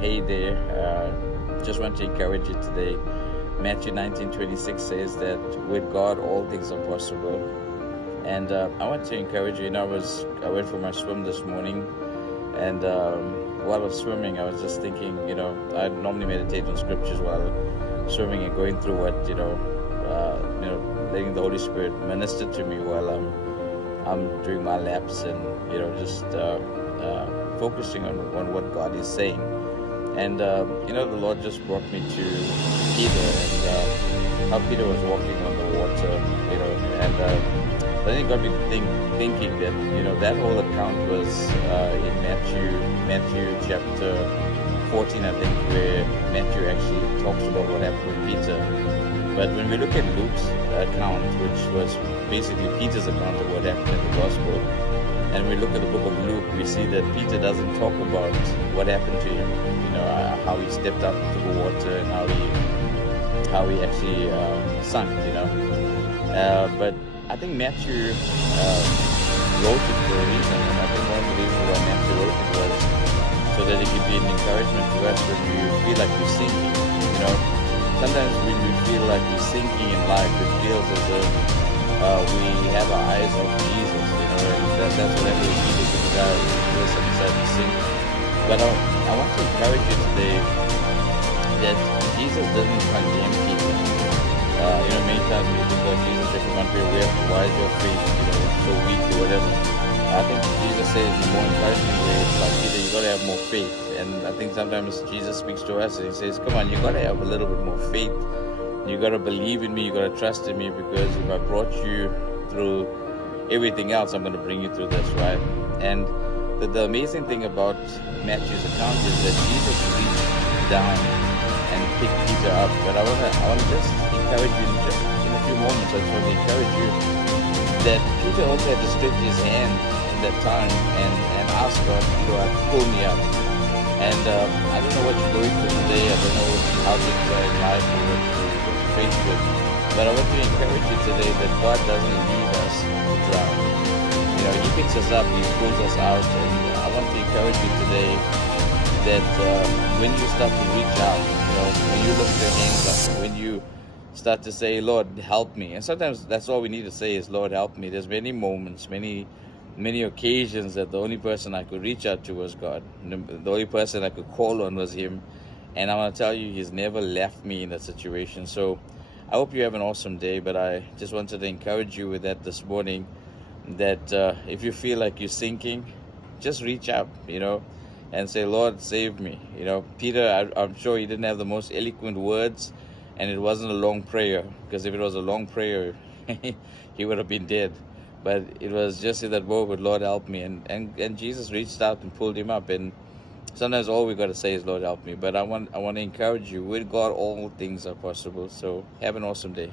Hey there, just want to encourage you today. Matthew 19:26 says that with God all things are possible. And I want to encourage you. I went for my swim this morning, and while I was swimming, I was just thinking, I normally meditate on scriptures while swimming and going through what, letting the Holy Spirit minister to me while I'm doing my laps, and just focusing on what God is saying. And the Lord just brought me to Peter, and how Peter was walking on the water, and I think it got me thinking that that whole account was in Matthew chapter 14, I think, where Matthew actually talks about what happened with Peter. But when we look at Luke's account, which was basically Peter's account of what happened in the gospel, and we look at the book of Luke, we see that Peter doesn't talk about what happened to him, how he stepped up into the water and how he actually sunk, but I think Matthew wrote it for a reason, and I think one of the reasons why Matthew wrote it was so that it could be an encouragement to us when we feel like we're sinking. Sometimes when we feel like we're sinking in life, it feels as if we have our eyes off Jesus, and that's what every Peter could go listen inside to sink. But I want to encourage you today that Jesus doesn't condemn people. Many times we think about Jesus if we want to be aware of why is your faith, so weak or whatever. I think Jesus says in more encouraging ways, like, Peter, you gotta have more faith. And I think sometimes Jesus speaks to us and he says, come on, you gotta have a little bit more faith. You gotta believe in me, you gotta trust in me, because if I brought you through everything else, I'm gonna bring you through this, right? And the amazing thing about Matthew's account is that Jesus reached down and picked Peter up. But I wanna just encourage you in a few moments. I just want to encourage you that Peter also had to stretch his hand in that time and ask God, pull me up. And I don't know what you're going through today. I don't know how things are in life or what you're faced with. But I want to encourage you today that God doesn't leave us to drown. He picks us up, He pulls us out. And I want to encourage you today that when you start to reach out, when you lift your hands up, when you start to say, Lord, help me. And sometimes that's all we need to say is, Lord, help me. There's many moments, many occasions that the only person I could reach out to was God. The only person I could call on was Him. And I want to tell you, He's never left me in that situation. So I hope you have an awesome day. But I just wanted to encourage you with that this morning, that if you feel like you're sinking, just reach out, and say, Lord, save me. Peter, I'm sure he didn't have the most eloquent words, and it wasn't a long prayer, because if it was a long prayer, he would have been dead. But it was just in that moment, Lord, help me. And Jesus reached out and pulled him up. And sometimes all we got to say is, Lord, help me. But I want to encourage you, with God, all things are possible. So have an awesome day.